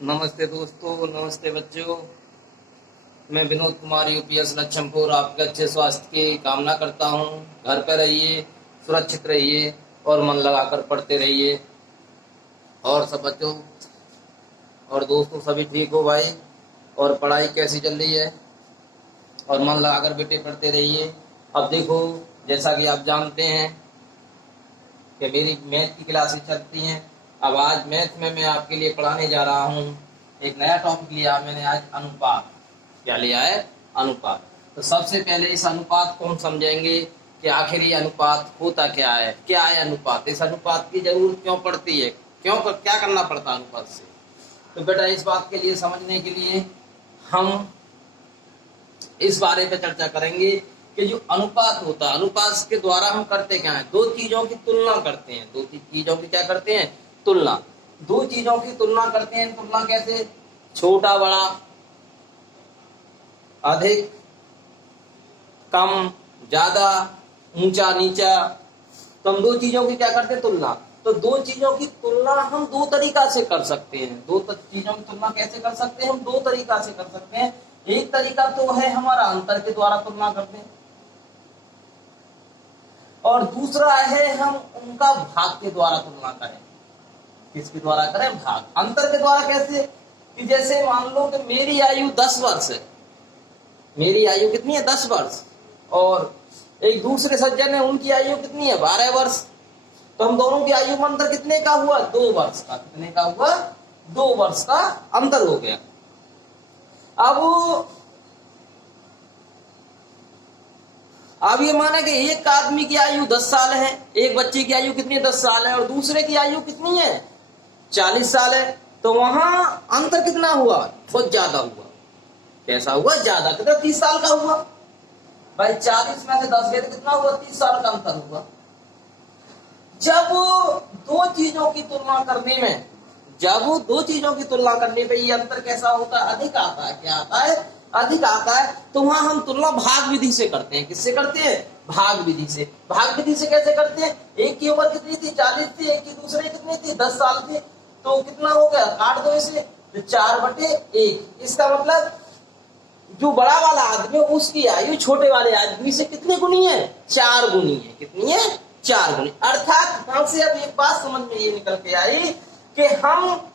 नमस्ते दोस्तों, नमस्ते बच्चों। मैं विनोद कुमार यूपीएस लक्ष्मपुर आपके अच्छे स्वास्थ्य की कामना करता हूँ। घर पर रहिए, सुरक्षित रहिए और मन लगाकर पढ़ते रहिए। और सब बच्चों और दोस्तों सभी ठीक हो भाई? और पढ़ाई कैसी चल रही है? और मन लगाकर बेटे पढ़ते रहिए। अब देखो, जैसा कि आप जानते हैं कि मेरी मैथ की क्लासेस चलती हैं। अब आज मैथ में मैं आपके लिए पढ़ाने जा रहा हूँ। एक नया टॉपिक लिया मैंने आज, अनुपात। क्या लिया है? अनुपात। तो सबसे पहले इस अनुपात को हम समझेंगे कि आखिर ये अनुपात होता क्या है अनुपात, इस अनुपात की जरूरत क्यों पड़ती है, क्या करना पड़ता है अनुपात से। तो बेटा इस बात के लिए, समझने के लिए हम इस बारे में चर्चा करेंगे कि जो अनुपात होता है, अनुपात के द्वारा हम करते क्या है? दो चीजों की तुलना करते हैं। दो चीजों की क्या करते हैं? तुलना। दो चीजों की तुलना करते हैं। तुलना कैसे? छोटा बड़ा, अधिक कम, ज्यादा, ऊंचा नीचा। तो हम दो चीजों की क्या करते हैं? तुलना। तो दो चीजों की तुलना हम दो तरीका से कर सकते हैं। चीजों की तुलना कैसे कर सकते हैं? हम दो तरीका से कर सकते हैं। एक तरीका तो है हमारा अंतर के द्वारा तुलना करते हैं, और दूसरा है हम उनका भाग के द्वारा तुलना करें। किसके द्वारा करें? भाग। अंतर के द्वारा कैसे? कि जैसे मान लो कि मेरी आयु 10 वर्ष है। मेरी आयु कितनी है? 10 वर्ष। और एक दूसरे सज्जन है, उनकी आयु कितनी है? 12 वर्ष। तो हम दोनों की आयु में अंतर कितने का हुआ? 2 वर्ष का। कितने का हुआ? 2 वर्ष का अंतर हो गया। अब ये माना कि एक आदमी की आयु 10 साल है, एक बच्चे की आयु कितनी है? 10 साल है, और दूसरे की आयु कितनी है? 40 साल है। तो वहां अंतर कितना हुआ? बहुत ज्यादा हुआ। कैसा हुआ? ज्यादा। कितना? 30 साल का हुआ भाई। 40 में से 10 गए तो कितना हुआ? 30 साल का अंतर हुआ। जब दो चीजों की तुलना करने में ये अंतर कैसा होता है? अधिक आता है। क्या आता है? अधिक आता है। तो वहां हम तुलना भाग विधि से करते हैं। किससे करते हैं? भाग विधि से। भाग विधि से कैसे करते हैं? एक की उम्र कितनी थी? 40 थी। एक की दूसरे कितनी थी? 10 साल थी। तो कितना हो गया? काट दो इसे, तो 4/1। इसका मतलब जो बड़ा वाला आदमी है उसकी आयु छोटे वाले आदमी से कितनी गुनी है? 4 गुनी है। कितनी है? 4 गुनी। अर्थात यहां से अब एक बात समझ में ये निकल के आई कि हम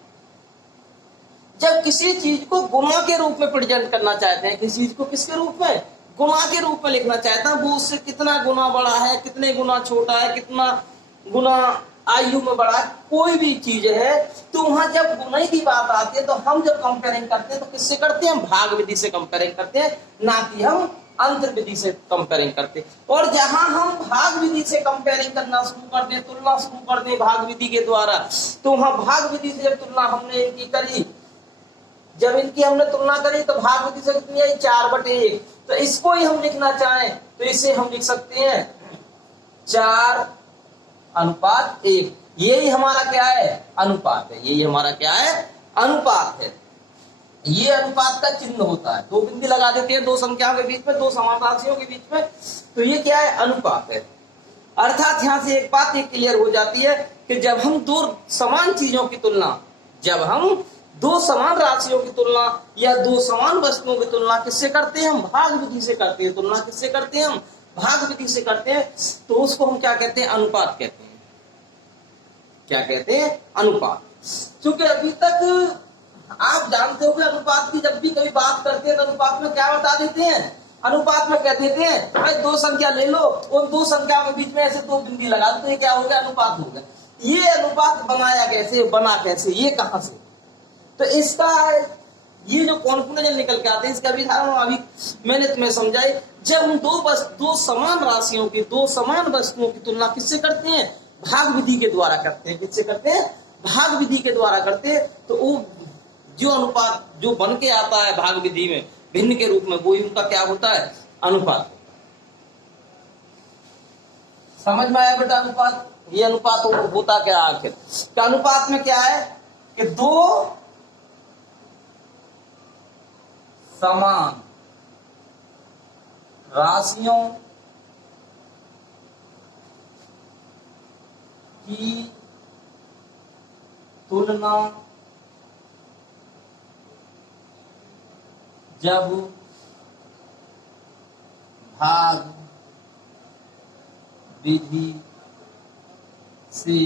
जब किसी चीज को गुना के रूप में प्रेजेंट करना चाहते हैं, किसी चीज को किसके रूप में? गुना के रूप में लिखना चाहते हैं। वो उससे कितना गुना बड़ा है, कितने गुना छोटा है, कितना गुना आयु में बड़ा है, कोई भी चीज है, तो वहां जब गुना की बात आती है तो हम जब कंपेयरिंग करते हैं तो किससे करते हैं? भाग विधि से कंपेयरिंग करते हैं, ना कि हम अंतर विधि से कंपेयरिंग करते हैं। और जहां हम भाग विधि से कंपेयरिंग करना शुरू कर दें, तुलना शुरू कर दें भाग विधि के द्वारा, तो वहां भाग विधि से जब तुलना हमने इनकी करी, जब इनकी हमने तुलना करी तो भाग विधि से कितनी आई? 4/1। तो इसको ही हम लिखना चाहें तो इसे हम लिख सकते हैं 4:1। यही हमारा क्या है? अनुपात है। यही हमारा क्या है? अनुपात है। ये अनुपात का चिन्ह होता है। दो बिंदु लगा देते हैं दो संख्याओं के बीच में, दो समान राशियों के बीच में, तो ये क्या है? अनुपात है। अर्थात यहां से एक बात ये क्लियर हो जाती है कि जब हम दो समान चीजों की तुलना, जब हम दो समान राशियों की तुलना या दो समान वस्तुओं की तुलना किससे करते हैं? हम भाग विधि से करते हैं। तुलना किससे करते हैं? हम भाग विधि से करते हैं। तो उसको हम क्या कहते हैं? अनुपात कहते हैं। क्या कहते हैं? अनुपात। क्योंकि अभी तक आप जानते हो कि अनुपात की जब भी कभी बात करते हैं तो अनुपात में क्या बता देते हैं? अनुपात में कह देते हैं भाई दो संख्या ले लो, उन दो संख्या के बीच में ऐसे दो बिंदी लगा दो, ये क्या हो गया? अनुपात हो गया। ये अनुपात बनाया कैसे? बना कैसे? ये कहां से? तो इसका ये जो कॉन्क्लूजन निकल के आते हैं, इसका भी अभी मैंने तुम्हें समझाई। जब हम दो समान राशियों की, दो समान वस्तुओं की तुलना किससे करते हैं? भाग विधि के द्वारा करते हैं। किससे करते हैं? भाग विधि के द्वारा करते हैं। तो वो जो अनुपात जो बन के आता है भाग विधि में भिन्न के रूप में, वो ही उनका क्या होता है? अनुपात। समझ में आया बेटा? अनुपात, ये अनुपात होता क्या आखिर? तो अनुपात में क्या है कि दो समान राशियों की तुलना जब भाग विधि से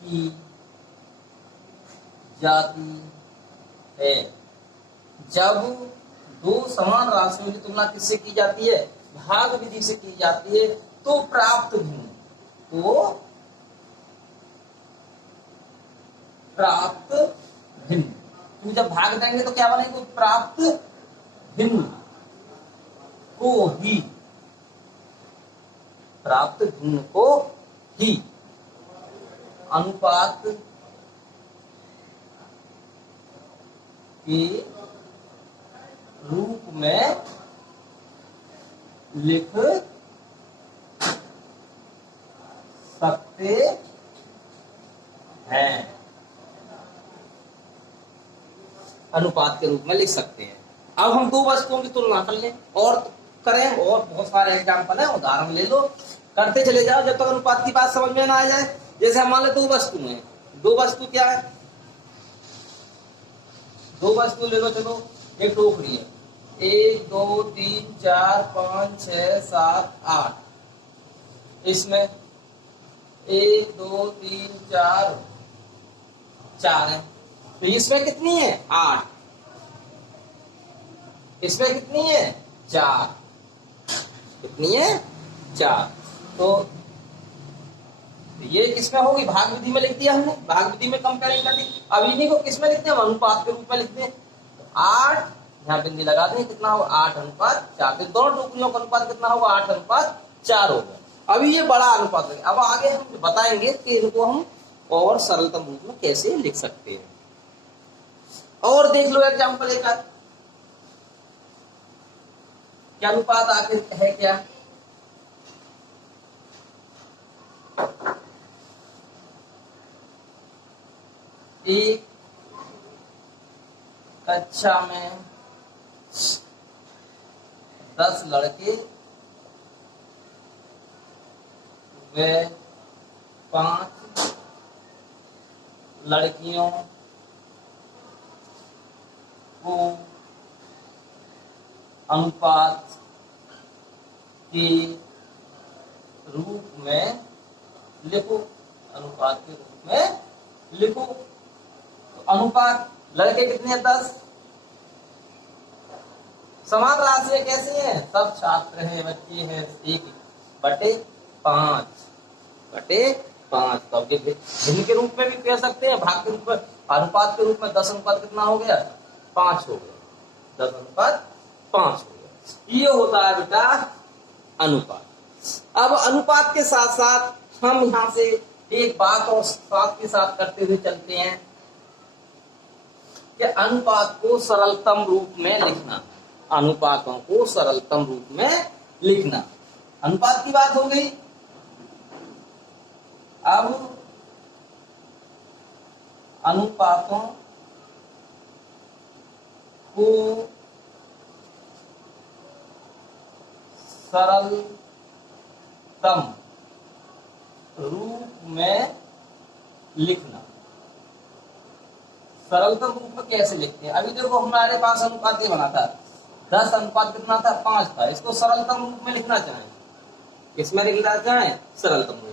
की जाती है। जब दो समान राशियों की तुलना किससे की जाती है? भाग विधि से की जाती है, तो प्राप्त भिन्न, तो प्राप्त भिन्न। तो जब भाग देंगे तो क्या बनेगा? प्राप्त भिन्न को ही, प्राप्त भिन्न को ही अनुपात के रूप में लिख सकते हैं। अनुपात के रूप में लिख सकते हैं। अब हम दो वस्तुओं की तुलना कर लें और करें, और बहुत सारे एग्जाम्पल है, उदाहरण ले लो, करते चले जाओ जब तक अनुपात की बात समझ में ना आ जाए। जैसे हम मान ले दो वस्तु हैं, दो वस्तु क्या है? दो वस्तु ले लो, चलो एक टोकरी है, 1 2 3 4 5 6 7 8। इसमें 1 2 3 4 4 है, तो इसमें कितनी है? 8। इसमें कितनी है? 4। कितनी है? 4। तो ये किसमें होगी? भाग विधि में लिख दिया हमने, भाग विधि में कंपेयरिंग कर दी। अब इन्हीं को किसमें लिखते हैं? अनुपात के रूप में लिखते हैं। तो 8 यहाँ बिंदी लगा दें, कितना होगा? 8 अनुपात 4। फिर दोनों टोकरियों का अनुपात कितना होगा? 8 अनुपात 4 होगा। अभी ये बड़ा अनुपात है। अब आगे हम बताएंगे कि इनको हम और सरलतम रूप में कैसे लिख सकते हैं। और देख लो एग्जाम्पल एक आध, क्या अनुपात आखिर है क्या? एक कक्षा में 10 लड़के व 5 लड़कियों को अनुपात के रूप में लिखो। अनुपात के रूप में लिखो। तो अनुपात लड़के कितने हैं? 10। समान राशि कैसी है? सब छात्र हैं, बच्चे हैं। 1/5 तो भिन्न के रूप में भी कह सकते हैं, भाग के रूप में। अनुपात के रूप में 10 अनुपात कितना हो गया? 5 हो गया। 10 अनुपात 5 हो गया। ये होता है बेटा अनुपात। अब अनुपात के साथ साथ हम यहां से एक बात और साथ के साथ करते हुए चलते हैं कि अनुपात को सरलतम रूप में लिखना। अनुपातों को सरलतम रूप में लिखना। अनुपात की बात हो गई। अब अनुपातों को सरलतम रूप में लिखना। सरलतम रूप में कैसे लिखते हैं? अभी देखो हमारे पास अनुपात ये बना था, 10 अनुपात कितना था? 5 था। इसको सरलतम रूप में लिखना चाहें, इसमें लिखना चाहें सरलतम रूप में,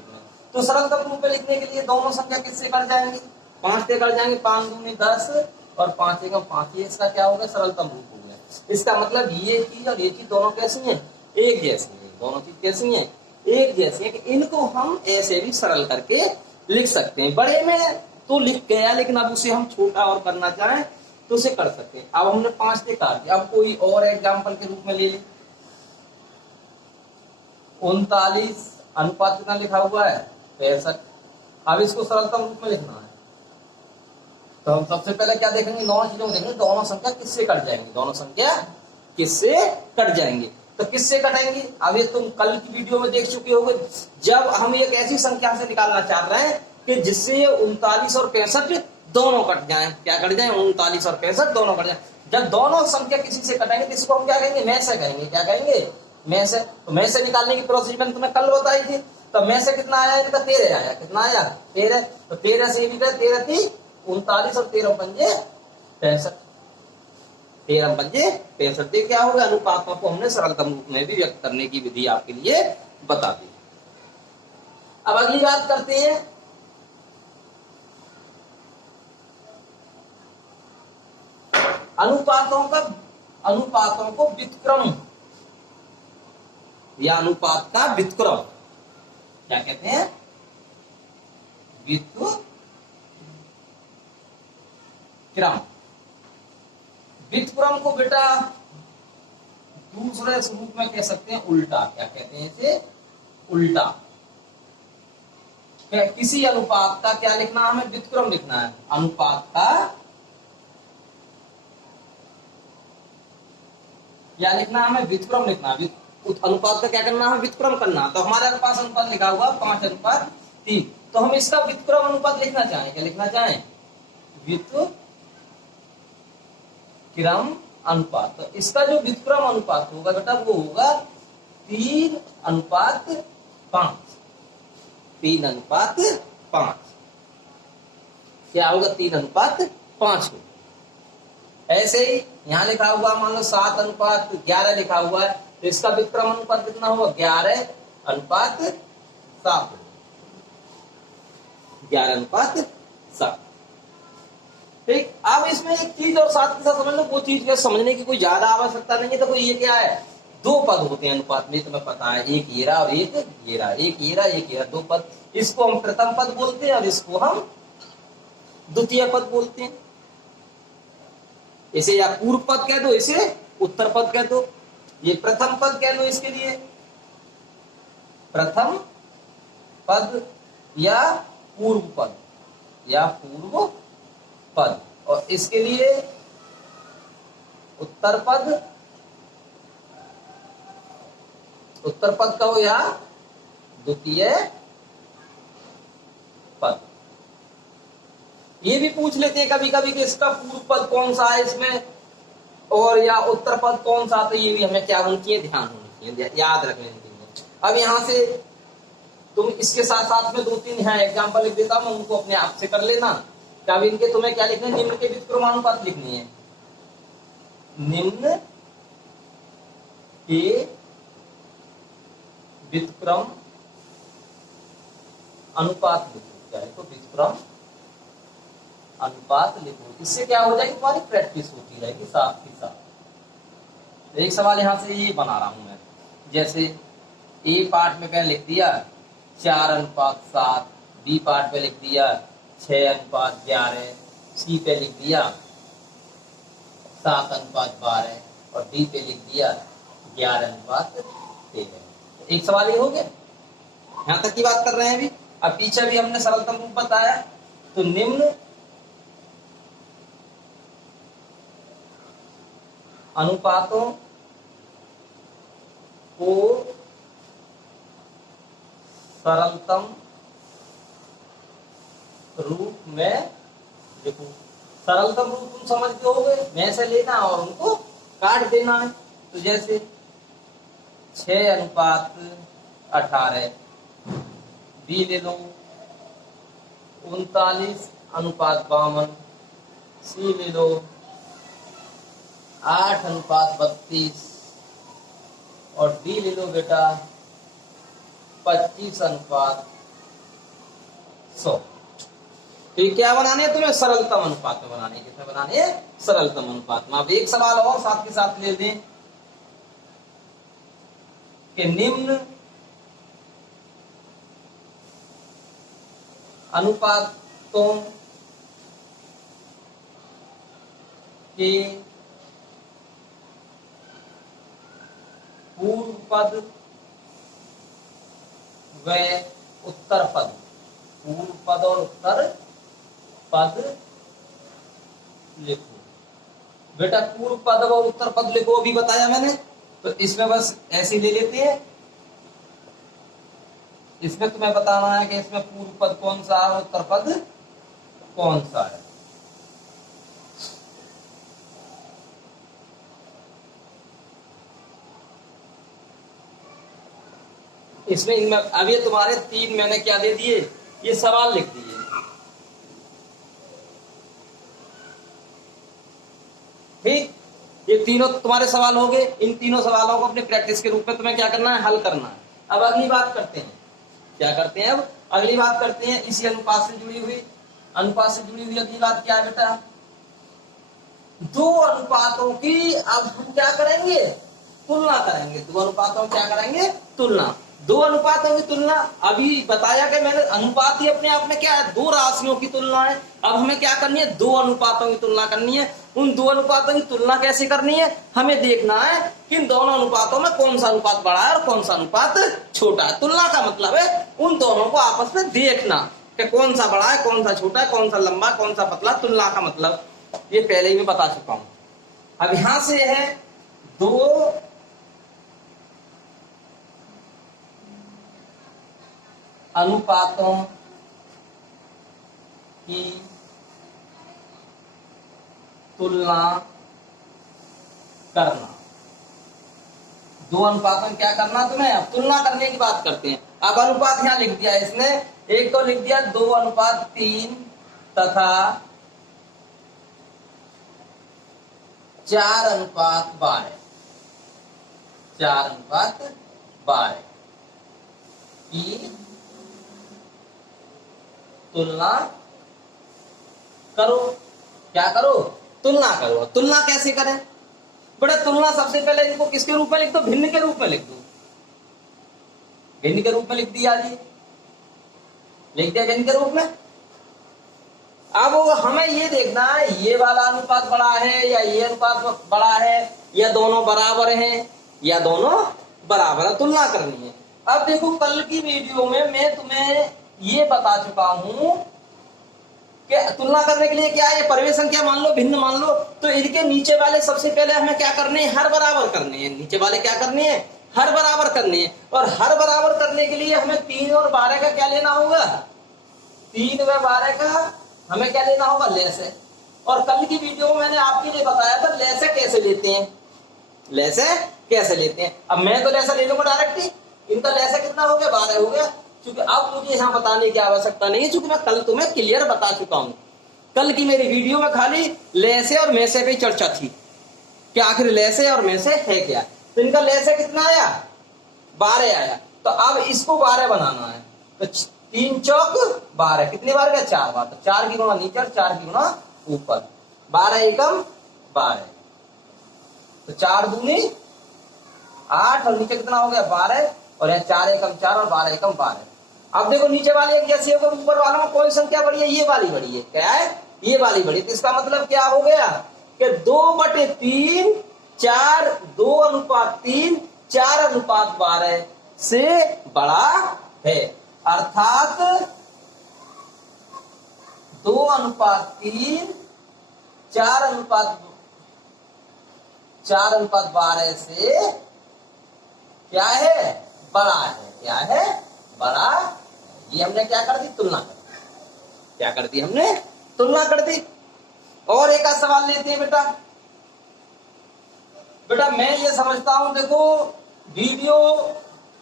तो सरलतम रूप में लिखने के लिए दोनों संख्या किससे कट जाएंगी? 5 से कट जाएंगे। 5 दूनी 10 और 5 एकम 5। ये इसका क्या हो गया? सरलतम रूप हो गया। इसका मतलब ये चीज और ये चीज दोनों कैसी हैं? एक जैसी है। दोनों चीज कैसी हैं? एक जैसी है। कि इनको हम ऐसे भी सरल करके लिख सकते हैं। बड़े में तो लिख गया, लेकिन अब उसे हम छोटा और करना चाहें तो उसे कर सकते हैं। अब हमने 5 से काट दिया। अब कोई और एग्जाम्पल के रूप में ले लें। 39 अनुपात कितना लिखा हुआ है? 65। अब इसको सरलतम रूप में लिखना है, तो हम सबसे पहले क्या देखेंगे? दोनों चीजों को देखेंगे, दोनों संख्या किससे कट जाएंगे। दोनों संख्या किससे कट जाएंगे? तो किससे कटेंगे? अब ये तुम कल की वीडियो में देख चुके होगे। जब हम एक ऐसी संख्या से निकालना चाह रहे हैं कि जिससे 39 और 65 दोनों कट जाएं। क्या कट जाएं? 39 और 65 दोनों कट जाएं। जब दोनों संख्या किसी से कटेंगे तो इसको हम क्या कहेंगे? में से कहेंगे। क्या कहेंगे? में से। तो में से निकालने की प्रोसीजर मैंने तुम्हें कल बताई थी। तो में से कितना आया? इनका 13 आया। कितना आया? 13। तो 13 से भी 13 थी 39 और 13 पंजे 65। 13 पंजे 65। ये क्या हो गया, अनुपातों को हमने सरलतम रूप में भी व्यक्त करने की विधि आपके लिए बता दी। अब अगली बात करते हैं अनुपातों को व्युत्क्रम या अनुपात का व्युत्क्रम क्या कहते हैं, व्युत्क्रम। व्युत्क्रम को बेटा दूसरे स्वरूप में कह सकते हैं उल्टा। क्या कहते हैं इसे, उल्टा। किसी अनुपात का क्या लिखना, हमें व्युत्क्रम लिखना है। अनुपात का क्या लिखना, हमें व्युत्क्रम लिखना। अनुपात का क्या करना है, व्युत्क्रम करना। तो हमारे पास अनुपात लिखा हुआ 5:3, तो हम इसका व्युत्क्रम अनुपात लिखना चाहें, क्या लिखना चाहें, व्युत्क्रम अनुपात। तो इसका जो व्युत्क्रम अनुपात होगा बेटा वो होगा 3:5। 3:5 क्या होगा, 3:5 हो। ऐसे ही यहां लिखा हुआ मान लो 7:11 लिखा हुआ है, तो इसका व्युत्क्रम अनुपात कितना होगा, 11:7। 11:7। ठीक। अब इसमें एक चीज और साथ के साथ समझ लो, वो चीज के समझने की कोई ज्यादा आवश्यकता नहीं है। तो ये क्या है, 2 पद होते हैं अनुपात में, तुम्हें पता है, एक येरा और एक येरा, एक येरा एक येरा, 2 पद। इसको हम प्रथम पद बोलते हैं और इसको हम द्वितीय पद बोलते हैं। इसे या पूर्व पद कह दो, इसे उत्तर पद कह दो। ये प्रथम पद कह लो, इसके लिए प्रथम पद या पूर्व पद या पूर्व पद, और इसके लिए उत्तर पद, उत्तर पद कहो या द्वितीय पद। ये भी पूछ लेते हैं कभी कभी कि इसका पूर्व पद कौन सा है इसमें, और या उत्तर पद कौन सा। तो ये भी हमें क्या होनी चाहिए, ध्यान होनी चाहिए, याद रखने चाहिए। अब यहां से तुम इसके साथ साथ में 2-3 यहाँ एग्जाम्पल लिख देता हूं, उनको अपने आप से कर लेना। तब इनके तुम्हें क्या लिखना है, निम्न के व्युत्क्रमानुपात लिखनी है। निम्न के व्युत्क्रम अनुपात लिखो, क्या लिखो, व्युत्क्रम अनुपात लिखो। इससे क्या हो जाएगी, तुम्हारी प्रैक्टिस होती रहेगी साथ ही साथ। एक सवाल यहां से ये बना रहा हूं मैं, जैसे ए पार्ट में क्या लिख दिया 4:7, बी पार्ट पे लिख दिया 6:11, सी पे लिख दिया 7:12 और डी पे लिख दिया 11:13। एक सवाल ये हो गया, यहां तक की बात कर रहे हैं अभी। अब पीछे भी हमने सरलतम रूप बताया। तो निम्न अनुपातों को सरलतम रूप में लिखो। सरलतम रूप तुम समझते होगे, में से लेना और उनको काट देना है। तो जैसे 6:18, बी ले लो 39:52, सी ले लो 8:32 और डी ले लो बेटा 25:100। तो ये क्या बनाने हैं तुम्हें, सरलतम अनुपात में बनाने। किसमें बनाने हैं, सरलतम अनुपात में। अब एक सवाल और साथ के साथ ले दें कि निम्न अनुपातों के पूर्व पद व उत्तर पद, पूर्व पद और उत्तर पद लिखो। बेटा पूर्व पद और उत्तर पद लिखो, अभी बताया मैंने। तो इसमें बस ऐसे ले लेते हैं। इसमें तुम्हें बताना है कि इसमें पूर्व पद कौन सा है, उत्तर पद कौन सा है। इसमें इनमें अब ये तुम्हारे 3 मैंने क्या दे दिए, ये सवाल लिख दिए। ठीक। ये तीनों तुम्हारे सवाल हो गए। इन तीनों सवालों को अपने प्रैक्टिस के रूप में तुम्हें क्या करना है, हल करना है। अब अगली बात करते हैं, क्या करते हैं, अब अगली बात करते हैं इसी अनुपात से जुड़ी हुई, अनुपात से जुड़ी हुई अगली बात क्या है बेटा, दो अनुपातों की अब हम क्या करेंगे, तुलना करेंगे। दो अनुपातों क्या करेंगे, तुलना। दो अनुपातों की तुलना, अभी बताया कि मैंने अनुपात ही अपने आप में क्या है, दो राशियों की तुलना है। अब हमें क्या करनी है, दो अनुपातों की तुलना करनी है। उन दो अनुपातों की तुलना कैसे करनी है, हमें देखना है कि इन दोनों अनुपातों में कौन सा अनुपात बड़ा है और कौन सा अनुपात छोटा है। तुलना का मतलब है उन दोनों को आपस में देखना कि कौन सा बड़ा है, कौन सा छोटा है, कौन सा लंबा, कौन सा पतला। तुलना का मतलब ये पहले ही मैं बता चुका हूं। अब यहां से है दो अनुपातों की तुलना करना। दो अनुपातों में क्या करना तुम्हें, अब तुलना करने की बात करते हैं। अब अनुपात यहां लिख दिया इसने, एक तो लिख दिया 2:3 तथा 4:12, 4:12 की तुलना करो। क्या करो, तुलना करो। तुलना कैसे करें बेटा, तुलना सबसे पहले इनको किसके रूप में लिख दो, भिन्न के रूप में लिख दो। भिन्न के रूप में लिख दिया जी, लिख दिया भिन्न के रूप में। अब हमें ये देखना है ये वाला अनुपात बड़ा है या ये अनुपात बड़ा है, या दोनों बराबर हैं या दोनों बराबर है, तुलना करनी है। अब देखो कल की वीडियो में मैं तुम्हें ये बता चुका हूं कि तुलना करने के लिए क्या है, परिवेश संख्या मान लो, भिन्न मान लो, तो इनके नीचे वाले सबसे पहले हमें क्या करने हैं, हर बराबर करने हैं। नीचे वाले क्या करने हैं, हर बराबर करने हैं। और हर बराबर करने के लिए हमें 3 और 12 का क्या लेना होगा, 3 व 12 का हमें क्या लेना होगा, लेसे। और कल की वीडियो में मैंने आपके लिए बताया था लेसे कैसे लेते हैं, लेसे कैसे लेते हैं। अब मैं तो लेसा ले लूंगा डायरेक्ट ही, इनका लेसा कितना हो गया, 12 हो गया। क्योंकि अब मुझे यहाँ बताने की आवश्यकता नहीं है, क्योंकि मैं कल तुम्हें क्लियर बता चुका हूं। कल की मेरी वीडियो में खाली लेसे और मैसे पे चर्चा थी कि आखिर लेसे और मैसे है क्या। तो इनका लेसे कितना आया, 12 आया। तो अब इसको 12 बनाना है, तो 3 चौक 12, कितनी बार गया, 4 बार। तो 4 की गुणा नीचे, 4 की गुणा ऊपर, 12 एकम 12, तो 4 दूनी 8 और नीचे कितना हो गया, 12, और यहाँ 4 एकम 4 और 12 एकम 12। अब देखो नीचे वाले एक जैसे होगा, ऊपर वालों में कौन संख्या बड़ी है, ये वाली बड़ी है। क्या है, ये वाली बड़ी। तो इसका मतलब क्या हो गया कि 2/3, 4, 2:3, 4:12 से बड़ा है। अर्थात 2:3, 4:12 से क्या है, बड़ा है। क्या है, बड़ा है। ये हमने क्या कर दी, तुलना कर दी। क्या कर दी हमने, तुलना कर दी। और एक आध सवाल लेते हैं बेटा। बेटा मैं ये समझता हूं, देखो वीडियो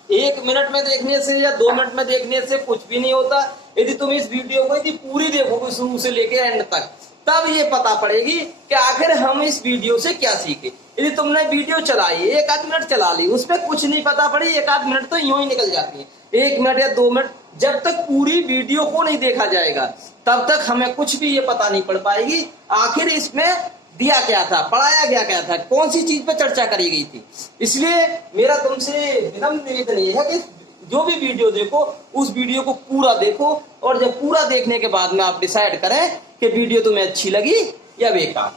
1 मिनट में देखने से या 2 मिनट में देखने से कुछ भी नहीं होता। यदि तुम इस वीडियो को यदि पूरी देखोगे शुरू से लेकर एंड तक, तब ये पता पड़ेगी कि आखिर हम इस वीडियो से क्या सीखे। यदि तुमने वीडियो चलाई, 1 आध मिनट चला ली, उसमें कुछ नहीं पता पड़ी, 1 आध मिनट तो यूं ही निकल जाती है। 1 मिनट या 2 मिनट, जब तक पूरी वीडियो को नहीं देखा जाएगा तब तक हमें कुछ भी ये पता नहीं पड़ पाएगी आखिर इसमें दिया क्या था, पढ़ाया क्या था, कौन सी चीज पर चर्चा करी गई थी। इसलिए मेरा तुमसे विनम्र निवेदन ये है कि जो भी वीडियो देखो, उस वीडियो को पूरा देखो, और जब पूरा देखने के बाद में आप डिसाइड करें कि वीडियो तुम्हें अच्छी लगी या बेकार।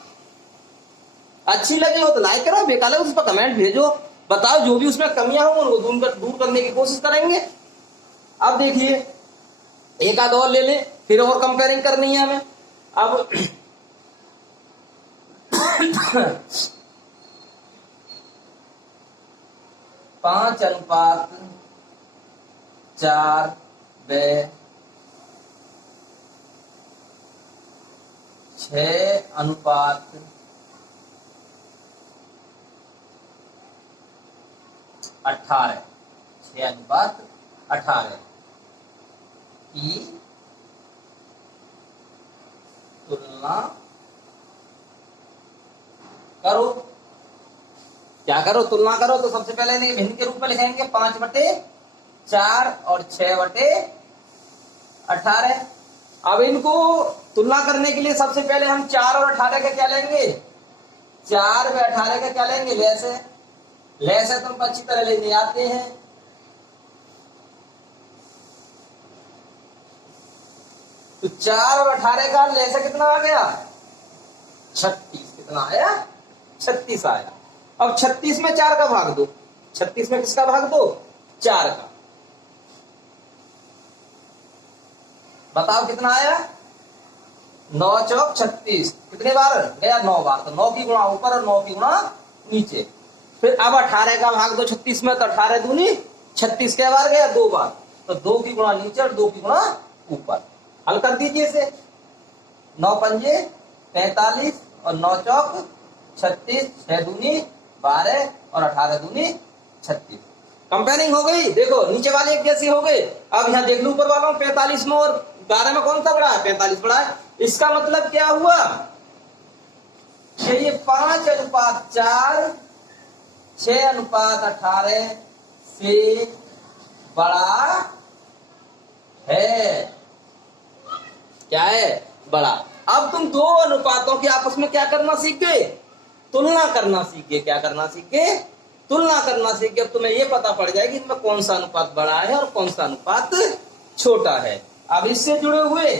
अच्छी लगी हो तो लाइक करो, बेकार लगे उस पर कमेंट भेजो, बताओ जो भी उसमें कमियां हो उनको दूर करने की कोशिश करेंगे। अब देखिए एक आध और ले लें, फिर और कंपेयरिंग करनी है हमें। अब 5:4 व 6:18 6:18 की तुलना करो। क्या करो, तुलना करो। तो सबसे पहले इन्हें भिन्न के रूप में लिखेंगे 5/4 और 6/18। अब इनको तुलना करने के लिए सबसे पहले हम 4 और 18 का क्या लेंगे, 4 व 18 का क्या लेंगे, लेसे। लेसे तो हमको अच्छी तरह लेने आते हैं। तो 4 और 18 का लेसे कितना आ गया, 36। कितना आया, 36 आया। अब 36 में 4 का भाग दो, 36 में किसका भाग दो, 4 का। बताओ कितना आया, 9 चौक 36। कितने बार गया, 9 बार। तो 9 की गुणा ऊपर और 9 की गुणा नीचे। फिर अब 18 का भाग दो 36 में, तो 18 दूनी 36 के बार गया, 2 बार। तो 2 की गुणा नीचे और 2 की गुणा ऊपर। हल कर दीजिए इसे। 9 पंजे 45 और 9 चौक 36, 6 दूनी 12 और 18 दूनी 36। कंपेयरिंग हो गई। देखो नीचे वाले एक जैसी हो गई। अब यहाँ देख लो ऊपर वालों, 45 में और 12 में कौन सा बड़ा है, 45 बड़ा है। इसका मतलब क्या हुआ कि ये 5/4 6/18 से बड़ा है। क्या है, बड़ा। अब तुम दो अनुपातों की आपस में क्या करना सीख गए, तुलना करना सीख गए। क्या करना सीख गए, तुलना करना सीख गए। अब तुम्हें यह पता पड़ जाएगी इनमें कौन सा अनुपात बड़ा है और कौन सा अनुपात छोटा है। अब इससे जुड़े हुए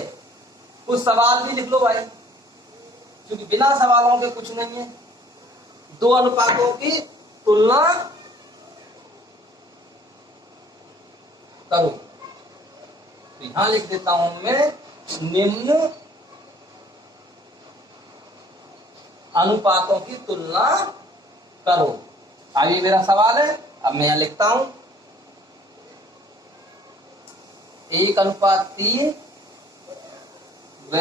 कुछ सवाल भी लिख लो भाई, क्योंकि बिना सवालों के कुछ नहीं है। दो अनुपातों की तुलना करो। तो यहां लिख देता हूं मैं, निम्न अनुपातों की तुलना करो। अब ये मेरा सवाल है। अब मैं यहां लिखता हूं 1/3 व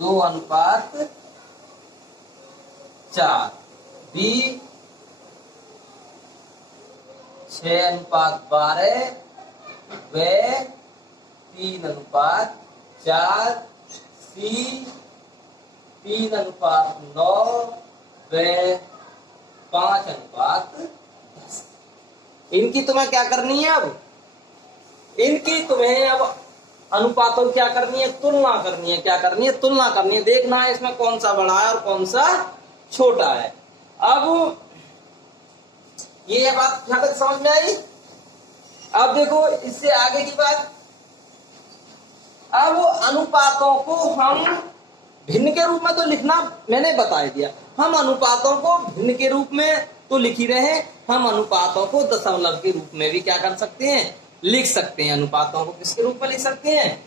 2/4 बी 6/12 व 3/4 सी 3/9 व 5/10। इनकी तुम्हें क्या करनी है, अब इनकी तुम्हें अब अनुपातों क्या करनी है, तुलना करनी है। क्या करनी है, तुलना करनी है। देखना है इसमें कौन सा बड़ा है और कौन सा छोटा है। अब ये बात यहां तक समझ में आई। अब देखो इससे आगे की बात। अब अनुपातों को हम भिन्न के रूप में तो लिखना मैंने बता दिया। हम अनुपातों को भिन्न के रूप में तो लिख ही रहे हैं, हम अनुपातों को दशमलव के रूप में भी क्या कर सकते हैं, लिख सकते हैं। अनुपातों को किसके रूप में लिख सकते हैं,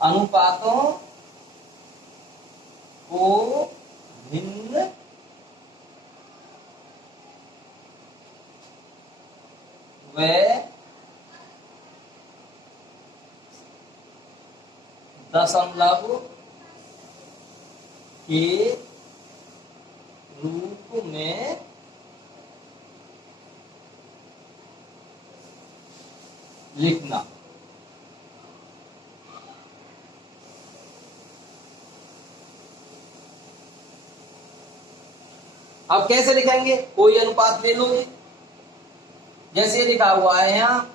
अनुपातों को भिन्न व दशमलव के रूप में लिखना। अब कैसे लिखेंगे, कोई अनुपात ले लो। जैसे लिखा हुआ है यहाँ,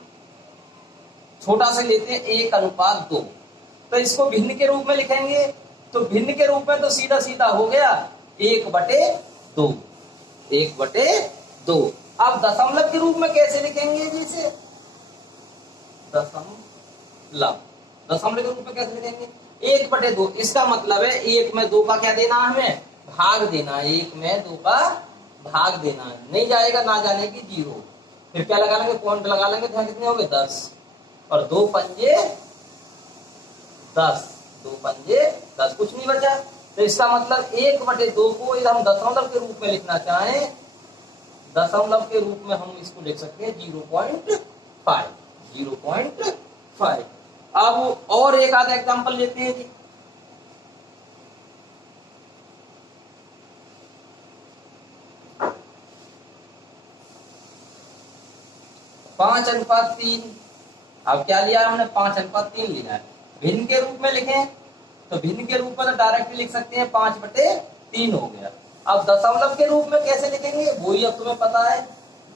छोटा से लेते हैं 1/2, तो इसको भिन्न के रूप में लिखेंगे। तो भिन्न के रूप में तो सीधा सीधा हो गया 1/2, 1/2। अब दशमलव के रूप में कैसे लिखेंगे जी इसे, दशमलव के रूप में कैसे लिखेंगे, 1/2। इसका मतलब है 1 में 2 का क्या देना है, हमें भाग देना। 1 में 2 का भाग देना है। नहीं जाएगा, ना जाने की 0। फिर क्या लगा लेंगे, पॉइंट लगा लेंगे। तो कितने हो गए 10 और 2 पंजे 10, 2 पंजे 10, कुछ नहीं बचा। तो इसका मतलब 1/2 को हम दशमलव के रूप में लिखना चाहें, दशमलव के रूप में हम इसको लिख सकते हैं 0.5, 0.5। अब और एक आधा एग्जांपल लेते हैं जी। पांच अनुपात 3। अब क्या लिया हमने, 5/3 लिया है। भिन्न के रूप में लिखें तो भिन्न के रूप में तो डायरेक्टली लिख सकते हैं 5/3 हो गया। अब दशमलव के रूप में कैसे लिखेंगे वही अब तुम्हें पता है।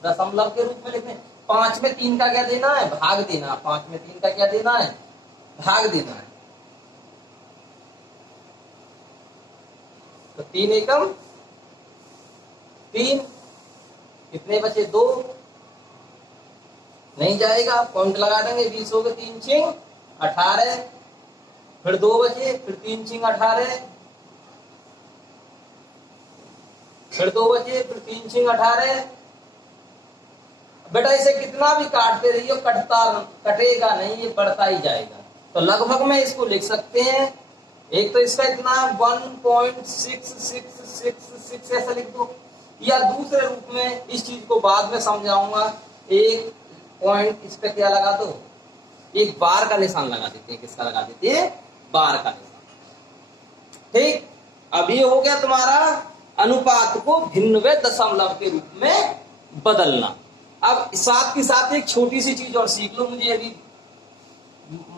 दशमलव के रूप में लिखें 5 में 3 का क्या देना है, भाग देना। 5 में 3 का क्या देना है, भाग देना है। तो 3 एकम 3, कितने बचे 2, नहीं जाएगा, पॉइंट लगा देंगे। 20 हो गए, 3 छिंग 18, फिर 2 बचे, फिर 3 छिंग 18, फिर 2 बचे, फिर 3 छिंग 18। बेटा इसे कितना भी काटते रहिए कटेगा नहीं, ये बढ़ता ही जाएगा। तो लगभग में इसको लिख सकते हैं, एक तो इसका इतना 1.6666 ऐसा लिख दो, या दूसरे रूप में इस चीज को बाद में समझाऊंगा। एक पॉइंट इस पे क्या लगा दो, एक बार का निशान लगा देते हैं। किसका लगा देते हैं, बार का निशान। ठीक, अब ये हो गया तुम्हारा अनुपात को भिन्न व दशमलव के रूप में बदलना। अब साथ के साथ एक छोटी सी चीज और सीख लो, मुझे अभी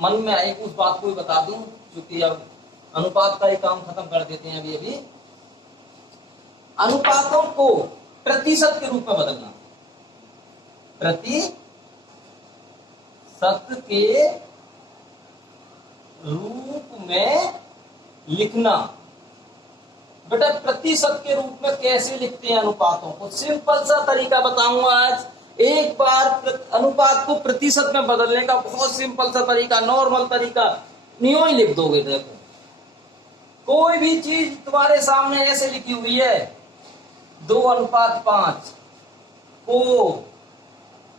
मन में आई उस बात को भी बता दूं, क्योंकि अब अनुपात का ही काम खत्म कर देते हैं अभी अभी। अनुपातों को प्रतिशत के रूप में बदलना, प्रतिशत के रूप में लिखना। बेटा प्रतिशत के रूप में कैसे लिखते हैं अनुपातों को, सिंपल सा तरीका बताऊंगा आज। एक बार अनुपात को प्रतिशत में बदलने का बहुत सिंपल सा तरीका, नॉर्मल तरीका, न्यू ही लिख दोगे। देखो कोई भी चीज तुम्हारे सामने ऐसे लिखी हुई है 2:5 को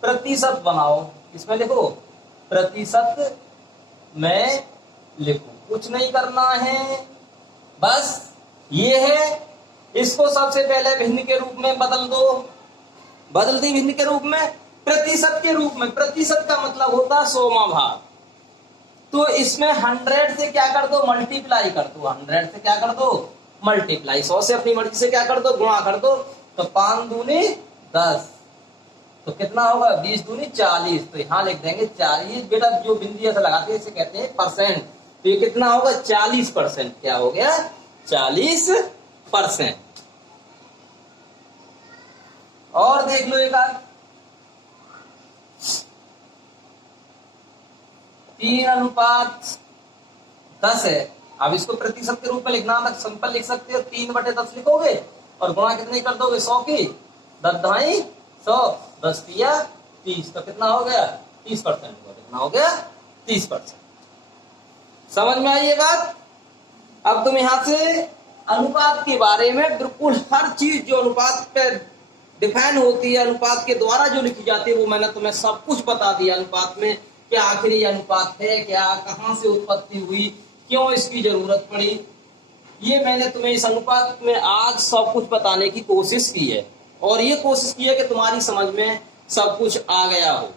प्रतिशत बनाओ, इसमें लिखो प्रतिशत में लिखो, कुछ नहीं करना है, बस ये है। इसको सबसे पहले भिन्न के रूप में बदल दो, बदल दी भिन्न के रूप में प्रतिशत के रूप में। प्रतिशत का मतलब होता है 100वां भाग, तो इसमें 100 से क्या कर दो, मल्टीप्लाई कर दो। 100 से क्या कर दो, मल्टीप्लाई। 100 से अपनी मर्जी से क्या कर दो, गुणा कर दो। तो 5 दूनी 10, तो कितना होगा 20 दूनी 40। तो यहां लिख देंगे 40। बेटा जो बिंदी ऐसा लगाते हैं इसे कहते हैं परसेंट। तो ये कितना होगा 40%। क्या हो गया 40%। और देख लो एक बार 3:10 है। अब इसको प्रतिशत के रूप में लिखना है, सिंपल लिख सकते हो, 3/10 लिखोगे और गुणा कितने कर दोगे 100 की, 10 ढाई 100, 10 तिया 30, तो कितना हो गया 30%। कितना हो गया 30%। समझ में आई ये बात। अब तुम यहां से अनुपात के बारे में बिल्कुल हर चीज जो अनुपात पे डिफाइन होती है, अनुपात के द्वारा जो लिखी जाती है, वो मैंने तुम्हें सब कुछ बता दिया। अनुपात में क्या आखिरी अनुपात है, क्या कहां से उत्पत्ति हुई, क्यों इसकी जरूरत पड़ी, ये मैंने तुम्हें इस अनुपात में आज सब कुछ बताने की कोशिश की है। और ये कोशिश की है कि तुम्हारी समझ में सब कुछ आ गया हो।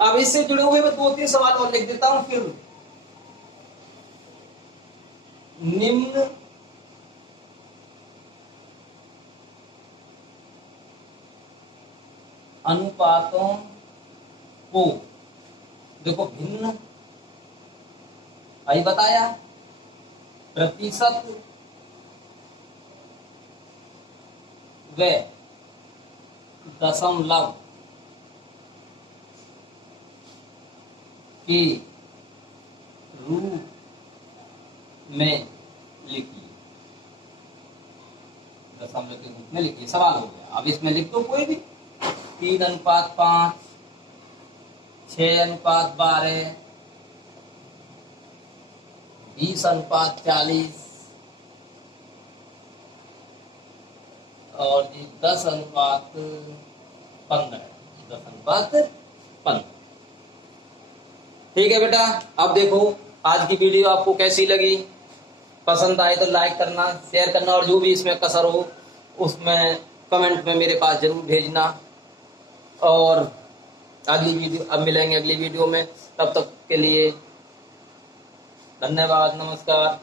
अब इससे जुड़े हुए मैं 2-3 सवाल और लिख देता हूं। फिर निम्न अनुपातों को, देखो भिन्न आई बताया, प्रतिशत व दशमलव के रूप में लिखिए। दशमलव के रूप में लिखिए, सवाल हो गया। अब इसमें लिख दो कोई भी, 3:5, 6:12, 20:40 और जी 10:15। 10:15। ठीक है बेटा। अब देखो आज की वीडियो आपको कैसी लगी, पसंद आए तो लाइक करना, शेयर करना, और जो भी इसमें कसर हो उसमें कमेंट में मेरे पास जरूर भेजना। और अगली वीडियो, अब मिलेंगे अगली वीडियो में, तब तक के लिए धन्यवाद, नमस्कार।